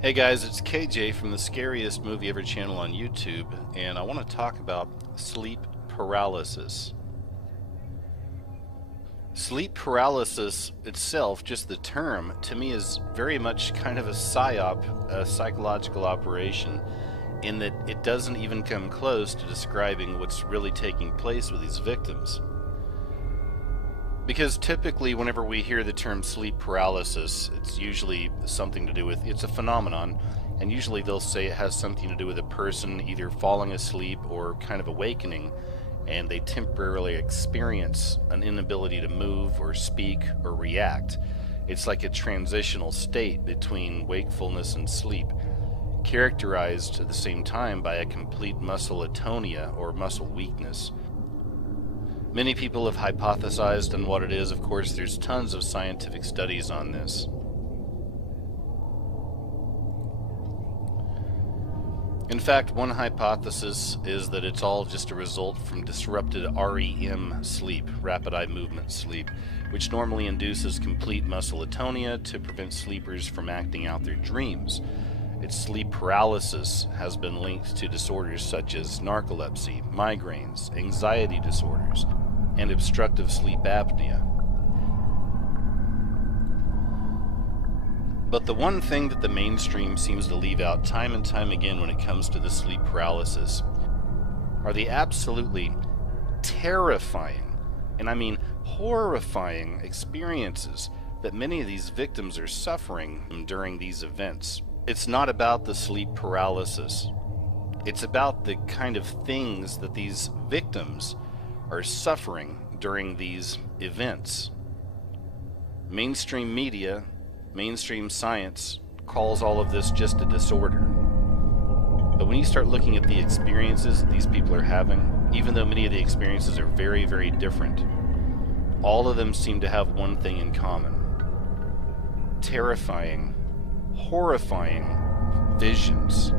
Hey guys, it's KJ from the Scariest Movie Ever channel on YouTube, and I want to talk about sleep paralysis. Sleep paralysis itself, just the term, to me is very much kind of a psyop, a psychological operation, in that it doesn't even come close to describing what's really taking place with these victims. Because typically whenever we hear the term sleep paralysis, it's usually something to do with, it's a phenomenon, and usually they'll say it has something to do with a person either falling asleep or kind of awakening, and they temporarily experience an inability to move or speak or react. It's like a transitional state between wakefulness and sleep, characterized at the same time by a complete muscle atonia or muscle weakness. Many people have hypothesized on what it is. Of course, there's tons of scientific studies on this. In fact, one hypothesis is that it's all just a result from disrupted REM sleep, rapid eye movement sleep, which normally induces complete muscle atonia to prevent sleepers from acting out their dreams. Its sleep paralysis has been linked to disorders such as narcolepsy, migraines, anxiety disorders, and obstructive sleep apnea. But the one thing that the mainstream seems to leave out time and time again when it comes to the sleep paralysis are the absolutely terrifying, and I mean horrifying, experiences that many of these victims are suffering during these events. It's not about the sleep paralysis. It's about the kind of things that these victims are suffering during these events. Mainstream media, mainstream science calls all of this just a disorder. But when you start looking at the experiences that these people are having, even though many of the experiences are very, very different, all of them seem to have one thing in common: terrifying, horrifying visions,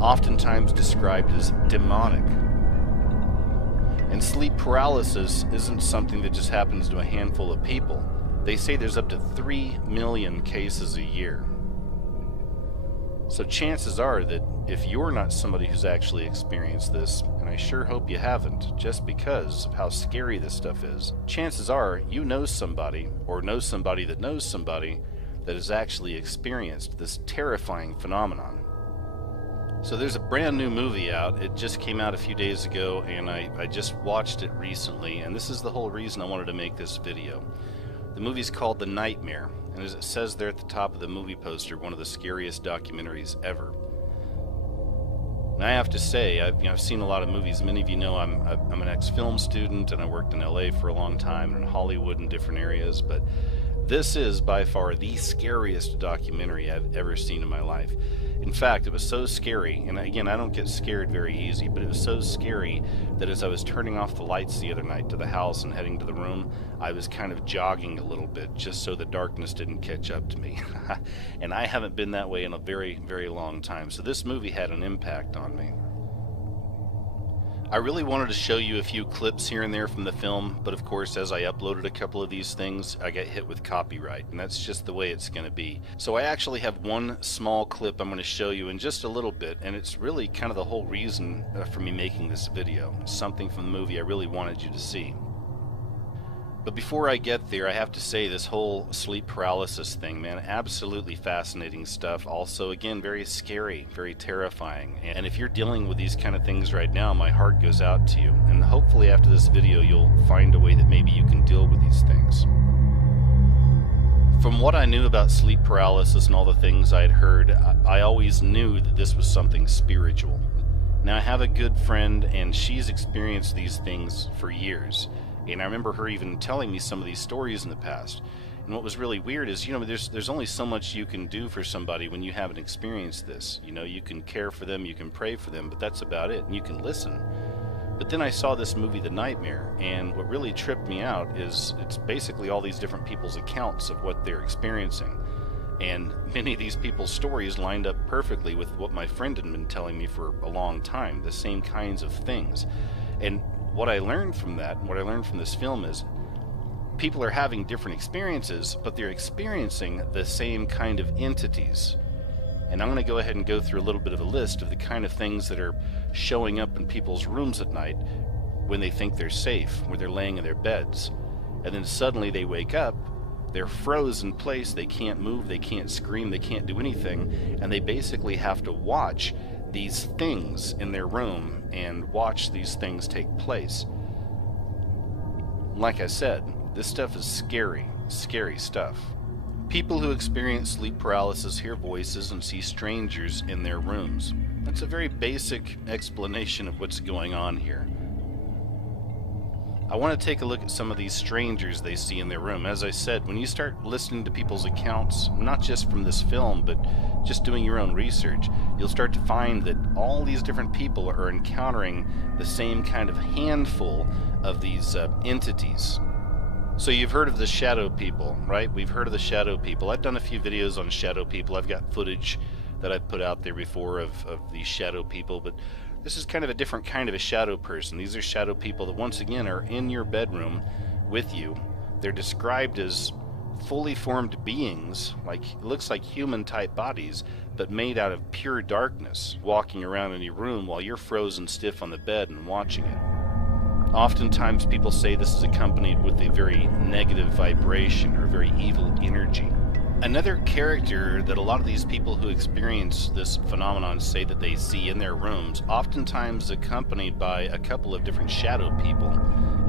oftentimes described as demonic. And sleep paralysis isn't something that just happens to a handful of people. They say there's up to 3 million cases a year. So chances are that if you're not somebody who's actually experienced this, and I sure hope you haven't, just because of how scary this stuff is, chances are you know somebody, or know somebody that knows somebody, that has actually experienced this terrifying phenomenon. So there's a brand new movie out. It just came out a few days ago, and I just watched it recently, and this is the whole reason I wanted to make this video. The movie's called The Nightmare, and as it says there at the top of the movie poster, one of the scariest documentaries ever. And I have to say, I've seen a lot of movies. Many of you know I'm an ex-film student, and I worked in LA for a long time, and in Hollywood and different areas, but this is by far the scariest documentary I've ever seen in my life. In fact, it was so scary, and again, I don't get scared very easy, but it was so scary that as I was turning off the lights the other night to the house and heading to the room, I was kind of jogging a little bit just so the darkness didn't catch up to me. And I haven't been that way in a very, very long time, so this movie had an impact on me. I really wanted to show you a few clips here and there from the film, but of course as I uploaded a couple of these things, I got hit with copyright, and that's just the way it's going to be. So I actually have one small clip I'm going to show you in just a little bit, and it's really kind of the whole reason for me making this video. Something from the movie I really wanted you to see. But before I get there, I have to say this whole sleep paralysis thing, man, absolutely fascinating stuff. Also, again, very scary, very terrifying. And if you're dealing with these kind of things right now, my heart goes out to you. And hopefully after this video, you'll find a way that maybe you can deal with these things. From what I knew about sleep paralysis and all the things I had heard, I always knew that this was something spiritual. Now, I have a good friend, and she's experienced these things for years. And I remember her even telling me some of these stories in the past. And what was really weird is, there's only so much you can do for somebody when you haven't experienced this. You can care for them, you can pray for them, but that's about it. And you can listen. But then I saw this movie, The Nightmare, and what really tripped me out is it's basically all these different people's accounts of what they're experiencing. And many of these people's stories lined up perfectly with what my friend had been telling me for a long time, the same kinds of things. And what I learned from that, what I learned from this film is people are having different experiences, but they're experiencing the same kind of entities. And I'm going to go ahead and go through a little bit of a list of the kind of things that are showing up in people's rooms at night when they think they're safe, when they're laying in their beds. And then suddenly they wake up, they're frozen in place, they can't move, they can't scream, they can't do anything, and they basically have to watch these things in their room and watch these things take place. Like I said, this stuff is scary, scary stuff. People who experience sleep paralysis hear voices and see strangers in their rooms. That's a very basic explanation of what's going on here. I want to take a look at some of these strangers they see in their room. As I said, when you start listening to people's accounts, not just from this film, but just doing your own research, you'll start to find that all these different people are encountering the same kind of handful of these entities. So you've heard of the shadow people, right? We've heard of the shadow people. I've done a few videos on shadow people. I've got footage that I've put out there before of these shadow people, but this is kind of a different kind of a shadow person. These are shadow people that once again are in your bedroom with you. They're described as fully formed beings, like it looks like human type bodies, but made out of pure darkness, walking around in your room while you're frozen stiff on the bed and watching it. Oftentimes people say this is accompanied with a very negative vibration or a very evil energy. Another character that a lot of these people who experience this phenomenon say that they see in their rooms, oftentimes accompanied by a couple of different shadow people,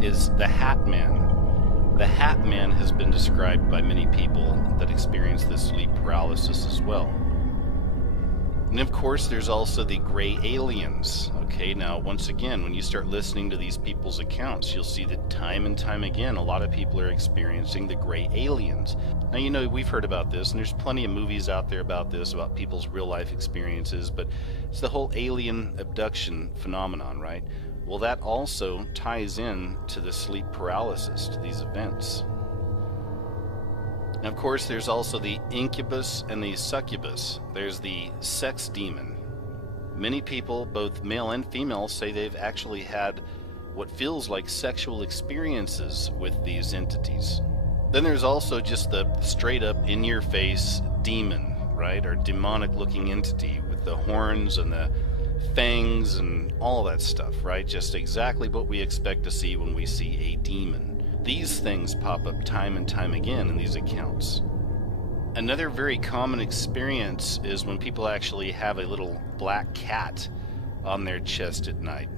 is the Hat Man. The Hat Man has been described by many people that experience this sleep paralysis as well. And of course there's also the gray aliens. Okay, now once again, when you start listening to these people's accounts, you'll see that time and time again a lot of people are experiencing the gray aliens. Now, you know, we've heard about this, and there's plenty of movies out there about this, about people's real life experiences, but it's the whole alien abduction phenomenon, right? Well, that also ties in to the sleep paralysis, to these events. And of course, there's also the incubus and the succubus. There's the sex demon. Many people, both male and female, say they've actually had what feels like sexual experiences with these entities. Then there's also just the straight up in-your-face demon, right? Or demonic-looking entity with the horns and the fangs and all that stuff, right? Just exactly what we expect to see when we see a demon. These things pop up time and time again in these accounts. Another very common experience is when people actually have a little black cat on their chest at night.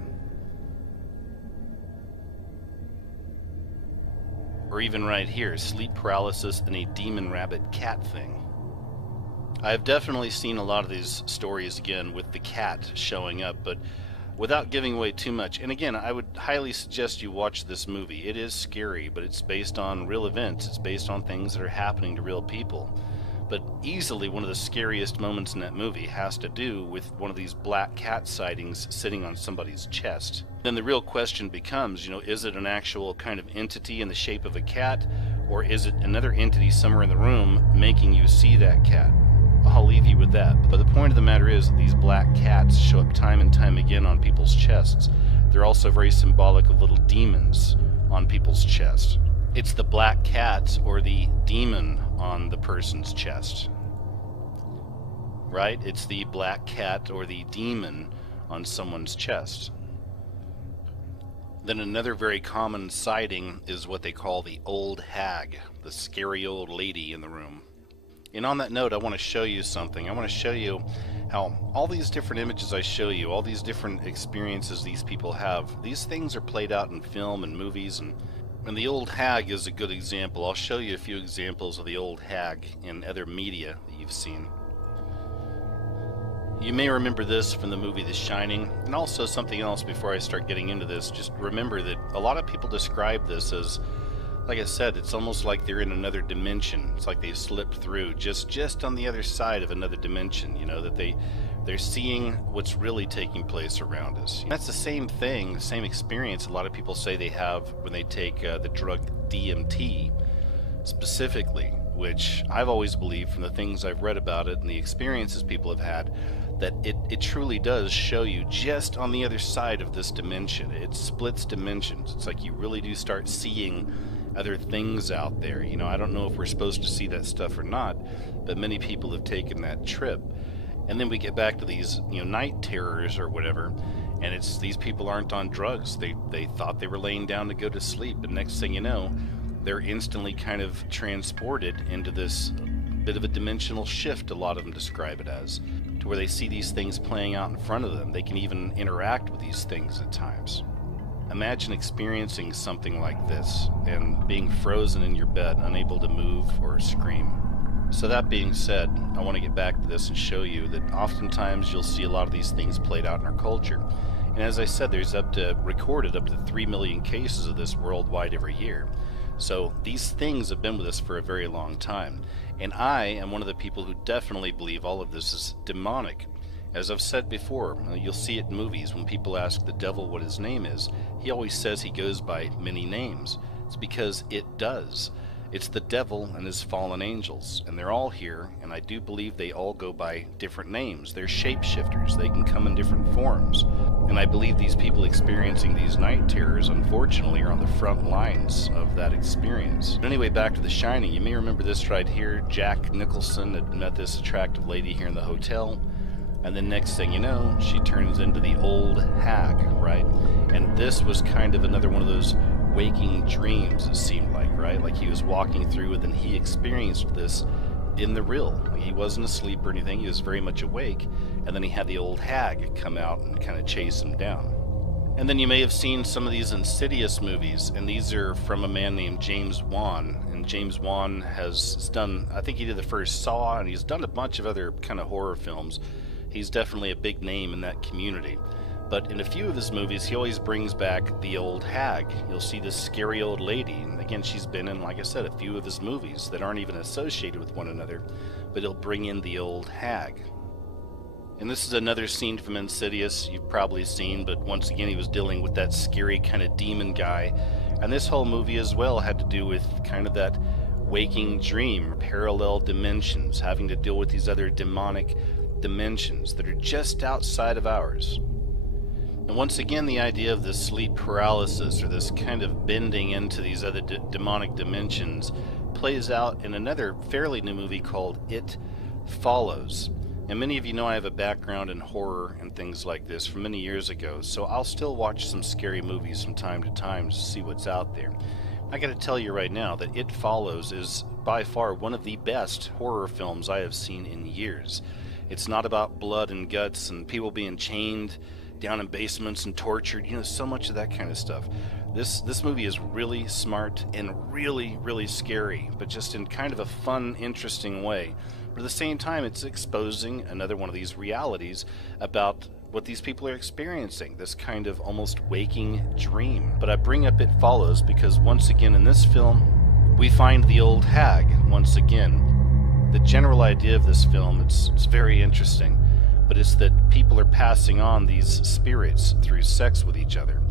Or even right here, sleep paralysis and a demon rabbit cat thing. I've definitely seen a lot of these stories again with the cat showing up, but without giving away too much. And again, I would highly suggest you watch this movie. It is scary, but it's based on real events. It's based on things that are happening to real people. But easily one of the scariest moments in that movie has to do with one of these black cat sightings sitting on somebody's chest. Then the real question becomes, you know, is it an actual kind of entity in the shape of a cat, or is it another entity somewhere in the room making you see that cat? I'll leave you with that. But the point of the matter is that these black cats show up time and time again on people's chests. They're also very symbolic of little demons on people's chests. It's the black cat or the demon on the person's chest. Right? It's the black cat or the demon on someone's chest. Then another very common sighting is what they call the old hag, the scary old lady in the room. And on that note, I want to show you something. I want to show you how all these different images I show you, all these different experiences these people have, these things are played out in film and movies, and the old hag is a good example. I'll show you a few examples of the old hag in other media that you've seen. You may remember this from the movie The Shining, and also something else before I start getting into this. Just remember that a lot of people describe this as, like I said, it's almost like they're in another dimension. It's like they've slipped through just on the other side of another dimension, you know, that they're seeing what's really taking place around us. That's the same thing, the same experience a lot of people say they have when they take the drug DMT specifically, which I've always believed from the things I've read about it and the experiences people have had, that it truly does show you just on the other side of this dimension. It splits dimensions. It's like you really do start seeing other things out there. You know, I don't know if we're supposed to see that stuff or not, but many people have taken that trip. And then we get back to these, night terrors or whatever, and it's these people aren't on drugs. They thought they were laying down to go to sleep, and next thing you know, they're instantly kind of transported into this bit of a dimensional shift, a lot of them describe it as, to where they see these things playing out in front of them. They can even interact with these things at times. Imagine experiencing something like this and being frozen in your bed, unable to move or scream. So that being said, I want to get back to this and show you that oftentimes you'll see a lot of these things played out in our culture. And as I said, there's recorded up to 3 million cases of this worldwide every year. So these things have been with us for a very long time. And I am one of the people who definitely believe all of this is demonic. As I've said before, you'll see it in movies when people ask the devil what his name is. He always says he goes by many names. It's because it does. It's the devil and his fallen angels, and they're all here, and I do believe they all go by different names. They're shapeshifters. They can come in different forms. And I believe these people experiencing these night terrors, unfortunately, are on the front lines of that experience. But anyway, back to The Shining. You may remember this right here. Jack Nicholson had met this attractive lady here in the hotel, and then next thing you know, she turns into the old hag, right? And this was kind of another one of those waking dreams, it seemed like, right? Like he was walking through and then he experienced this in the real. Like he wasn't asleep or anything, he was very much awake, and then he had the old hag come out and kind of chase him down. And then you may have seen some of these Insidious movies, and these are from a man named James Wan. And James Wan has done, I think he did the first Saw, and he's done a bunch of other kind of horror films. He's definitely a big name in that community. But in a few of his movies, he always brings back the old hag. You'll see this scary old lady, and again, she's been in, like I said, a few of his movies that aren't even associated with one another, but he'll bring in the old hag. And this is another scene from Insidious you've probably seen, but once again, he was dealing with that scary kind of demon guy. And this whole movie as well had to do with kind of that waking dream, parallel dimensions, having to deal with these other demonic dimensions that are just outside of ours. And once again, the idea of this sleep paralysis, or this kind of bending into these other demonic dimensions, plays out in another fairly new movie called It Follows. And many of you know I have a background in horror and things like this from many years ago, so I'll still watch some scary movies from time to time to see what's out there. I gotta tell you right now that It Follows is by far one of the best horror films I have seen in years. It's not about blood and guts and people being chained down in basements and tortured, so much of that kind of stuff. This movie is really smart and really, really scary, but just in kind of a fun, interesting way. But at the same time, it's exposing another one of these realities about what these people are experiencing, this kind of almost waking dream. But I bring up It Follows because once again in this film, we find the old hag once again. The general idea of this film, it's very interesting. But it's that people are passing on these spirits through sex with each other.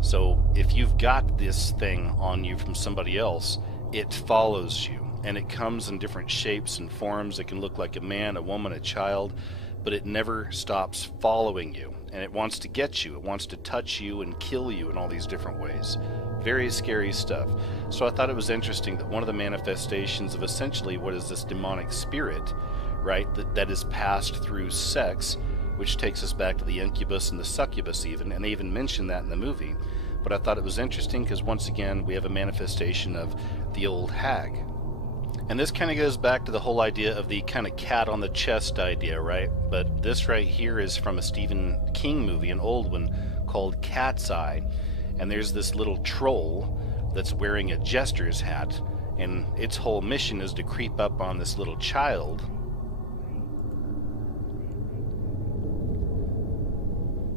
So if you've got this thing on you from somebody else, it follows you. And it comes in different shapes and forms. It can look like a man, a woman, a child, but it never stops following you. And it wants to get you. It wants to touch you and kill you in all these different ways. Very scary stuff. So I thought it was interesting that one of the manifestations of essentially what is this demonic spirit, right, that is passed through sex, which takes us back to the incubus and the succubus even, and they even mention that in the movie. But I thought it was interesting because once again we have a manifestation of the old hag. And this kind of goes back to the whole idea of the kind of cat on the chest idea, right? But this right here is from a Stephen King movie, an old one called Cat's Eye. And there's this little troll that's wearing a jester's hat, and its whole mission is to creep up on this little child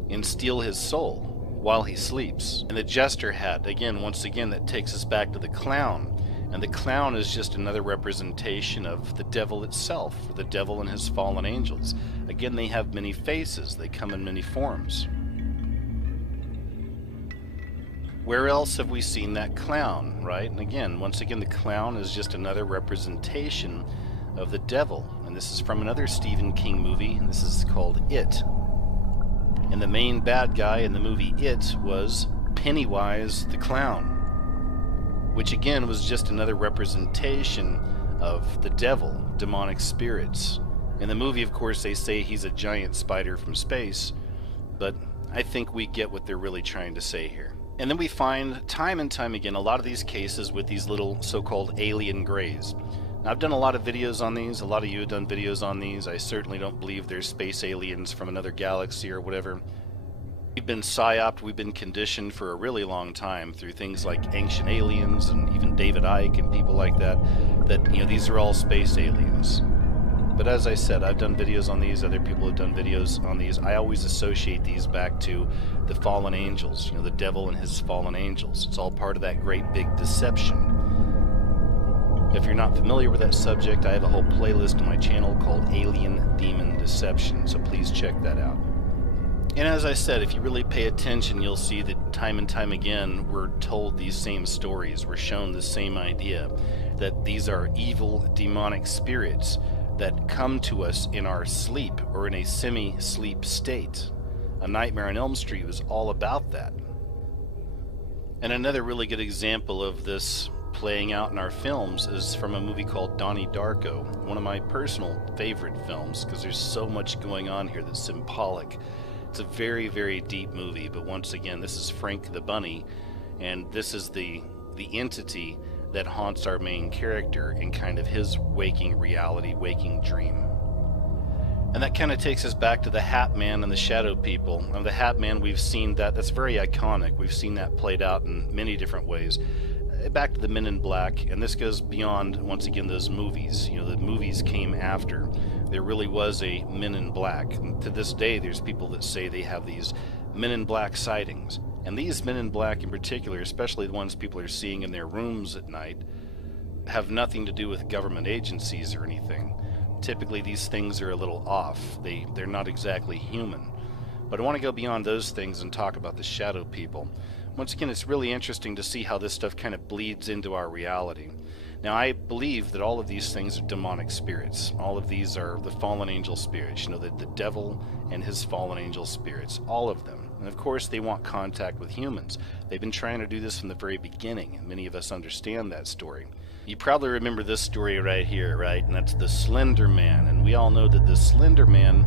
and steal his soul while he sleeps. And the jester hat, again, once again, that takes us back to the clown. And the clown is just another representation of the devil itself, the devil and his fallen angels. Again, they have many faces. They come in many forms. Where else have we seen that clown, right? And again, once again, the clown is just another representation of the devil. And this is from another Stephen King movie, and this is called It. And the main bad guy in the movie It was Pennywise the Clown, which again was just another representation of the devil, demonic spirits. In the movie, of course, they say he's a giant spider from space, but I think we get what they're really trying to say here. And then we find time and time again a lot of these cases with these little so-called alien greys. Now, I've done a lot of videos on these, a lot of you have done videos on these. I certainly don't believe they're space aliens from another galaxy or whatever. We've been psyoped, we've been conditioned for a really long time through things like Ancient Aliens and even David Icke and people like that, these are all space aliens. But as I said, I've done videos on these, other people have done videos on these. I always associate these back to the fallen angels, the devil and his fallen angels. It's all part of that great big deception. If you're not familiar with that subject, I have a whole playlist on my channel called Alien Demon Deception, so please check that out. And as I said, if you really pay attention, you'll see that time and time again, we're told these same stories. We're shown the same idea, that these are evil, demonic spirits that come to us in our sleep or in a semi-sleep state. A Nightmare on Elm Street was all about that. And another really good example of this playing out in our films is from a movie called Donnie Darko, one of my personal favorite films, because there's so much going on here that's symbolic. It's a very, very deep movie, but once again, this is Frank the Bunny, and this is the entity that haunts our main character in kind of his waking reality, waking dream. And that kind of takes us back to the Hat Man and the Shadow People. Now, the Hat Man, we've seen that's very iconic. We've seen that played out in many different ways. Back to the Men in Black, and this goes beyond, once again, those movies. The movies came after. There really was a Men in Black. And to this day, there's people that say they have these Men in Black sightings. And these Men in Black in particular, especially the ones people are seeing in their rooms at night, have nothing to do with government agencies or anything. Typically these things are a little off. They're not exactly human. But I want to go beyond those things and talk about the Shadow People. Once again, it's really interesting to see how this stuff kind of bleeds into our reality. Now, I believe that all of these things are demonic spirits. All of these are the fallen angel spirits, the devil and his fallen angel spirits, all of them. And of course, they want contact with humans. They've been trying to do this from the very beginning, and many of us understand that story. You probably remember this story right here, right? And that's the Slender Man. And we all know that the Slender Man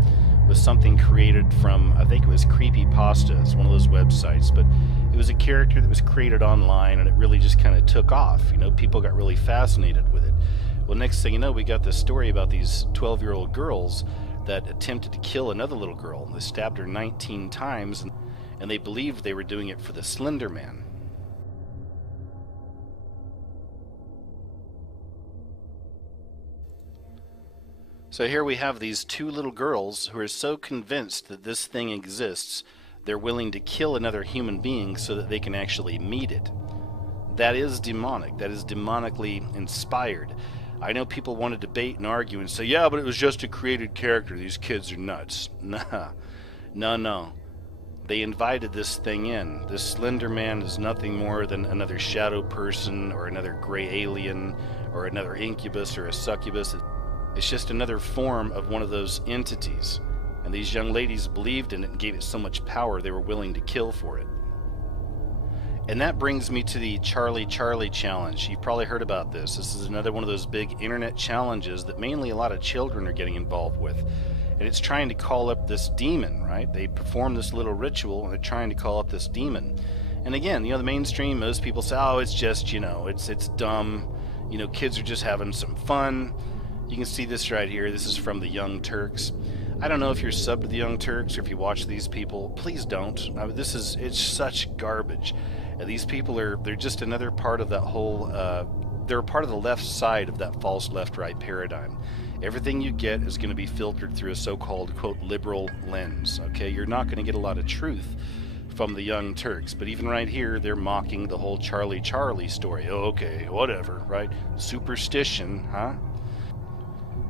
was something created from, I think it was Creepypasta. It's one of those websites, but it was a character that was created online, and it really just kind of took off. People got really fascinated with it. Well, next thing you know, we got this story about these 12-year-old girls that attempted to kill another little girl. They stabbed her 19 times, and they believed they were doing it for the Slender Man. So here we have these two little girls who are so convinced that this thing exists, they're willing to kill another human being so that they can actually meet it. That is demonic. That is demonically inspired. I know people want to debate and argue and say, yeah, but it was just a created character. These kids are nuts. Nah. No. They invited this thing in. This Slender Man is nothing more than another shadow person or another gray alien or another incubus or a succubus. It's just another form of one of those entities. And these young ladies believed in it and gave it so much power they were willing to kill for it. And that brings me to the Charlie Charlie challenge. You've probably heard about this. This is another one of those big internet challenges that mainly a lot of children are getting involved with. And it's trying to call up this demon, right? They perform this little ritual and they're trying to call up this demon. And again, the mainstream, most people say, oh, it's just, it's dumb. Kids are just having some fun. You can see this right here. This is from the Young Turks. I don't know if you're subbed to the Young Turks or if you watch these people. Please don't. It's such garbage. These people they're just another part of that whole, they're a part of the left side of that false left-right paradigm. Everything you get is going to be filtered through a so-called, quote, liberal lens, okay? You're not going to get a lot of truth from the Young Turks, but even right here, they're mocking the whole Charlie Charlie story. Oh, okay, whatever, right? Superstition, huh?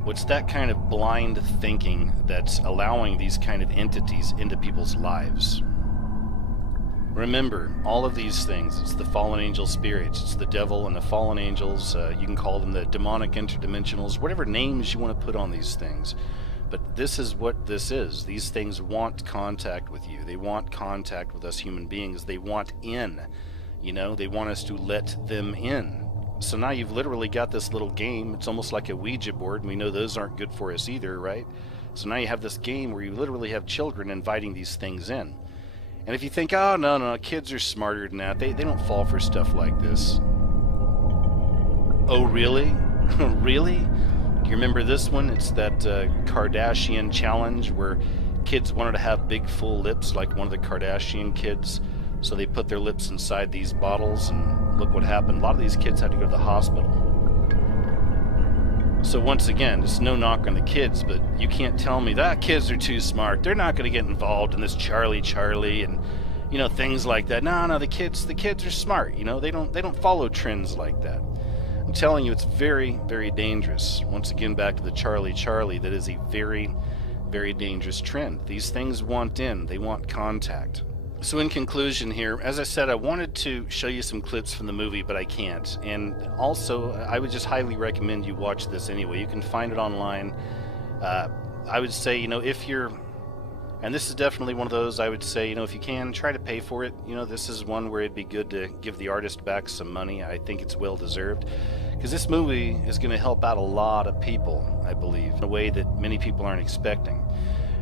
What's that kind of blind thinking that's allowing these kind of entities into people's lives? Remember, all of these things, it's the fallen angel spirits, it's the devil and the fallen angels, you can call them the demonic interdimensionals, whatever names you want to put on these things. But this is what this is. These things want contact with you. They want contact with us human beings. They want in. They want us to let them in. So now you've literally got this little game. It's almost like a Ouija board, and we know those aren't good for us either, right? So now you have this game where you literally have children inviting these things in. And if you think, oh, no, kids are smarter than that. They don't fall for stuff like this. Oh, really? Really? Do you remember this one? It's that Kardashian challenge where kids wanted to have big, full lips like one of the Kardashian kids. So they put their lips inside these bottles, and look what happened. A lot of these kids had to go to the hospital. So once again, it's no knock on the kids, but you can't tell me that kids are too smart. They're not going to get involved in this Charlie and, you know, things like that. No, the kids are smart. You know, they don't follow trends like that. I'm telling you, it's very, very dangerous. Once again, back to the Charlie, that is a very, very dangerous trend. These things want in. They want contact. So in conclusion here, as I said, I wanted to show you some clips from the movie, but I can't. And also, I would just highly recommend you watch this anyway. You can find it online. I would say, you know, if you're... And this is definitely one of those, I would say, you know, if you can, try to pay for it. You know, this is one where it'd be good to give the artist back some money. I think it's well deserved. Because this movie is going to help out a lot of people, I believe, in a way that many people aren't expecting.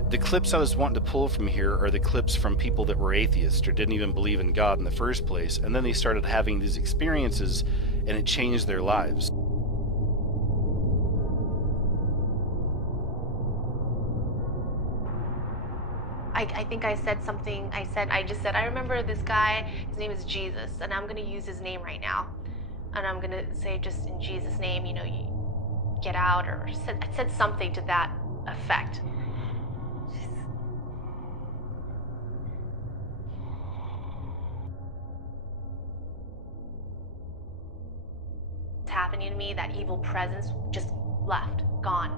The clips I was wanting to pull from here are the clips from people that were atheists or didn't even believe in God in the first place, and then they started having these experiences and it changed their lives. I think I said something. I just said, I remember this guy, his name is Jesus, and I'm going to use his name right now. And I'm going to say, just in Jesus' name, you know, you get out, or I said something to that effect. It's happening to me, that evil presence just left, gone.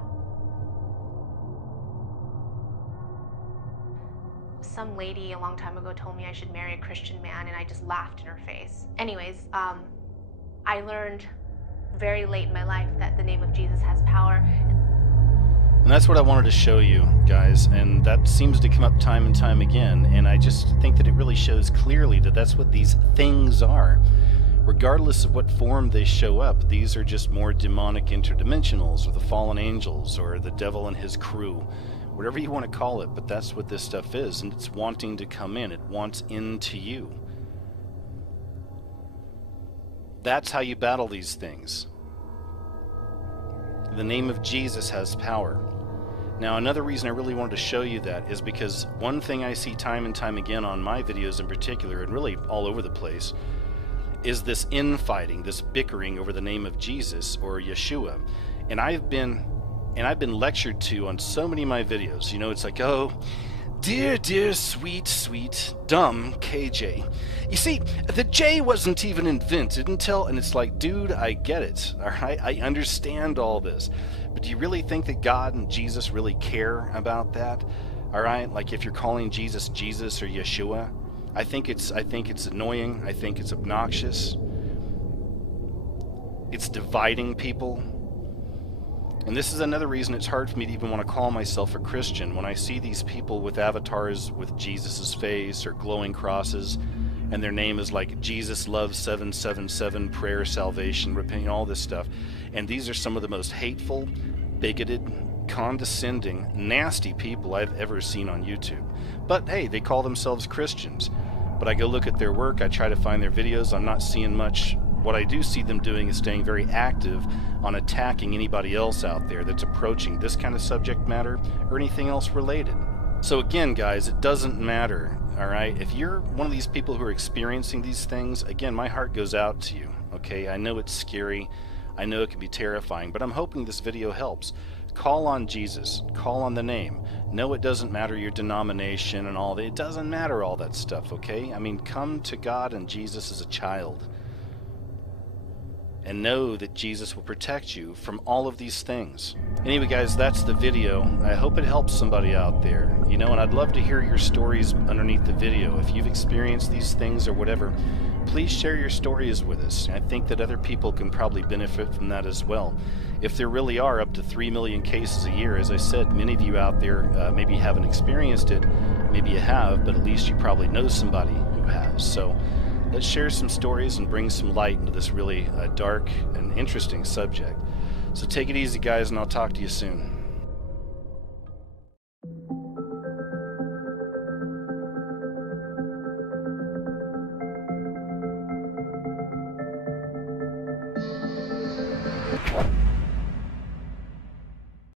Some lady a long time ago told me I should marry a Christian man, and I just laughed in her face. Anyways, I learned very late in my life that the name of Jesus has power. And that's what I wanted to show you guys, and that seems to come up time and time again, and I just think that it really shows clearly that that's what these things are. Regardless of what form they show up, these are just more demonic interdimensionals, or the fallen angels, or the devil and his crew. Whatever you want to call it, but that's what this stuff is, and it's wanting to come in. It wants into you. That's how you battle these things. The name of Jesus has power. Now, another reason I really wanted to show you that is because one thing I see time and time again on my videos in particular, and really all over the place, is this infighting, this bickering over the name of Jesus or Yeshua. And I've been lectured to on so many of my videos. You know, it's like, oh, dear, sweet, dumb KJ. You see, the J wasn't even invented until... And it's like, dude, I get it, all right? I understand all this. But do you really think that God and Jesus really care about that? All right? Like, if you're calling Jesus Jesus or Yeshua, I think it's annoying. I think it's obnoxious. It's dividing people. And this is another reason it's hard for me to even want to call myself a Christian. When I see these people with avatars with Jesus's face or glowing crosses, and their name is like Jesus Loves 777, Prayer, Salvation, Repent, all this stuff. And these are some of the most hateful, bigoted, condescending, nasty people I've ever seen on YouTube. But hey, they call themselves Christians. But I go look at their work, I try to find their videos, I'm not seeing much. What I do see them doing is staying very active on attacking anybody else out there that's approaching this kind of subject matter or anything else related. So again, guys, it doesn't matter, all right? If you're one of these people who are experiencing these things, again, my heart goes out to you, okay? I know it's scary. I know it can be terrifying, but I'm hoping this video helps. Call on Jesus. Call on the name. No, it doesn't matter your denomination and all that. It doesn't matter all that stuff, okay? I mean, come to God and Jesus as a child. And know that Jesus will protect you from all of these things. Anyway, guys, that's the video. I hope it helps somebody out there. You know, and I'd love to hear your stories underneath the video. If you've experienced these things or whatever, please share your stories with us. I think that other people can probably benefit from that as well. If there really are up to 3 million cases a year, as I said, many of you out there maybe haven't experienced it, maybe you have, but at least you probably know somebody who has. So let's share some stories and bring some light into this really dark and interesting subject. So take it easy, guys, and I'll talk to you soon.